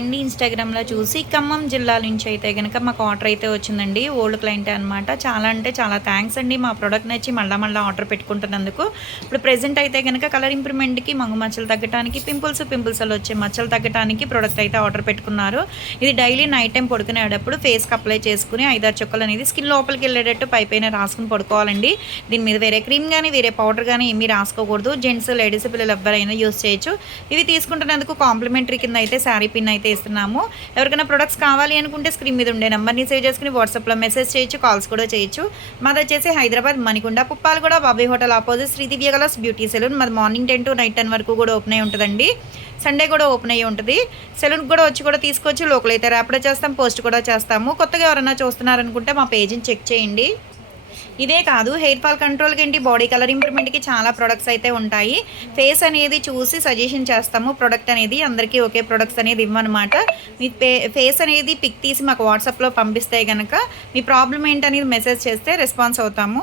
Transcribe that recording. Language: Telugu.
అండి ఇన్‌స్టాగ్రామ్‌లో చూసి ఖమ్మం జిల్లా నుంచి అయితే గనక మాకు ఆర్డర్ అయితే వచ్చిందండి. ఓల్డ్ క్లయింటే అనమాట. చాలా అంటే చాలా థాంక్స్ అండి. మా ప్రొడక్ట్ నచ్చి మళ్ళా ఆర్డర్ పెట్టుకుంటున్నందుకు. ఇప్పుడు ప్రెజెంట్ అయితే గనక కలర్ ఇంప్రూవ్‌మెంట్‌కి, మంగు మచ్చలు తగ్గటానికి, పింపుల్స్ వల్ల వచ్చే మచ్చలు తగ్గటానికి ప్రొడక్ట్ అయితే ఆర్డర్ పెట్టుకున్నారు. ఇది డైలీ నైట్ టైం పడుకునేటప్పుడు ఫేస్‌కి అప్లై చేసుకొని 5, 6 చుక్కలు అనేది స్కిన్ లోపలికి వెళ్ళేటట్టు పైపైన రాసుకొని పడుకోవాలండి. దీని మీద వేరే క్రీమ్ గానీ, వేరే పౌడర్ గానీ ఏమీ రాసుకోకూడదు. జెంట్స్, లేడీస్, పిల్లలు ఎవ్వరైనా యూజ్ చేయొచ్చు. ఇవి తీసుకుంటున్నందుకు కాంప్లిమెంటరీ కింద అయితే శారీ పిన్ అయితే ఇస్తున్నాము. ఎవరికైనా ప్రొడక్ట్స్ కావాలి అనుకుంటే స్క్రీన్ మీద ఉండే నెంబర్ని సేవ్ చేసుకుని వాట్సాప్లో మెసేజ్ చేయొచ్చు, కాల్స్ కూడా చేయొచ్చు. మాది వచ్చేసి హైదరాబాద్ మణికొండ పుప్పాలగూడ బాబాయ్ హోటల్ ఆపోజిట్ శ్రీ దివ్య కలర్స్ బ్యూటీ సెలూన్. మాది మార్నింగ్ 10 to నైట్ 10 వరకు కూడా ఓపెన్ అయి ఉంటుందండి. సండే కూడా ఓపెన్ అయ్యి ఉంటుంది. సెలూన్కి కూడా వచ్చి కూడా తీసుకోవచ్చు. లోకల్ అయితే ర్యాపిడో చేస్తాం, పోస్ట్ కూడా చేస్తాము. కొత్తగా ఎవరైనా చూస్తున్నారనుకుంటే మా పేజీని చెక్ చేయండి. ఇదే కాదు, హెయిర్ ఫాల్ కంట్రోల్కి ఏంటి, బాడీ కలర్ ఇంప్రూవ్మెంట్కి చాలా ప్రొడక్ట్స్ అయితే ఉంటాయి. ఫేస్ అనేది చూసి సజెషన్ చేస్తాము. ప్రొడక్ట్ అనేది అందరికీ ఒకే ప్రొడక్ట్స్ అనేది ఇవ్వనమాట. మీ ఫేస్ అనేది పిక్ తీసి మాకు వాట్సాప్లో పంపిస్తే కనుక మీ ప్రాబ్లం ఏంటనేది మెసేజ్ చేస్తే రెస్పాన్స్ అవుతాము.